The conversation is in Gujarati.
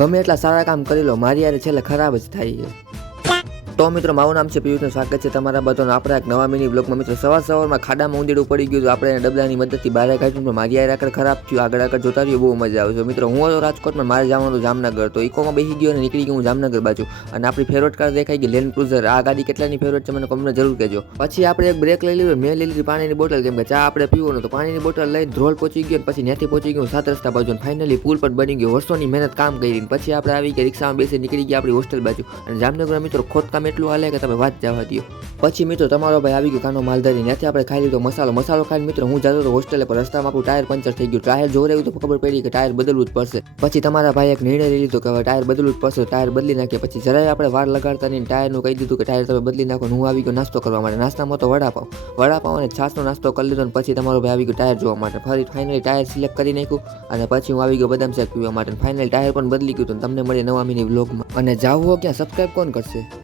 ગમે એટલા સારા કામ કરી લો, મારી યારે છેલ્લે ખરાબ જ થાય છે. તો મિત્રો મારું નામ છે પિયુષનું સ્વાગત છે તમારા બધાનું આપણા એક નવા મિની બ્લોગમાં. મિત્રો સવારમાં ખાડામાં ઊંધેડું પડી ગયું, આપણે એને ડબલાની મદદથી બહાર કાઢ્યું, પણ મારી યારે આગળ ખરાબ થયું. આગળ જોતા રહ્યું, બહુ મજા આવે છે. મિત્રો હું હતો રાજકોટમાં, મારે જવાનું જામનગર, તો ઇકોમાં બેસી ગયો અને નીકળી ગયો હું જામનગર બાજુ. અને આપણી ફેવરેટ કાર દેખાઈ ગઈ લેન્ડ ક્રુઝર. આ ગાડી કેટલાની ફેવરેટ છે મને કોમેન્ટ જરૂર કહેજો. પછી આપણે એક બ્રેક લઈ લીધું, મેં લઈ લીધી પાણીની બોટલ, કેમ કે ચા આપણે પીવાનું, તો પાણીની બોટલ લઈ ધ્રોલ પહોંચી ગયો. પછી ત્યાંથી પહોંચી ગયું 7 રસ્તા બાજુ, ફાઇનલી પુલ પર બની ગયો. વર્ષોની મહેનત કામ કરી. પછી આપણે આવી ગયા રિક્ષામાં બેસી નીકળી ગયા આપણી હોસ્ટેલ બાજુ. અને જામનગરના મિત્રો ખોદકામ એટલું હાલે કે તમે વાત જવા દો. પછી મિત્રો તમારો ભાઈ આવી ગયો કાનો માલધારી, ત્યાંથી આપણે ખાઈ લીધો મસાલો ખાઈને મિત્રો હું જતો હતો હોસ્ટેલે, પર રસ્તામાં આપણું ટાયર પંચર થઈ ગયું. ટાયર જોઈ રહ્યું તો ખબર પડી કે ટાયર બદલવું જ પડશે. પછી તમારા ભાઈ એક નિર્ણય લઈ લીધો કે હવે ટાયર બદલવું જ પડશે, ટાયર બદલી નાખીએ. પછી જરાય આપણે વાર લગાડતા નહીં, ટાયરનું કહી દીધું કે ટાયર તમે બદલી નાખો. હું આવી ગયો નાસ્તો કરવા માટે. નાસ્તામાં તો વડાપાવ અને છાશનો નાસ્તો કરી લીધો. અને પછી તમારો ભાઈ આવી ગયો ટાયર જોવા માટે. ફાઇનલી ટાયર સિલેક્ટ કરી નાખ્યું. અને પછી હું આવી ગયો બદામ શેક પીવા માટે. ફાઇનલી ટાયર પણ બદલી ગયું. તમને મળે નવા મિની વ્લોગમાં. અને જાવું ક્યાં, સબસ્ક્રાઈબ કોણ કરશે?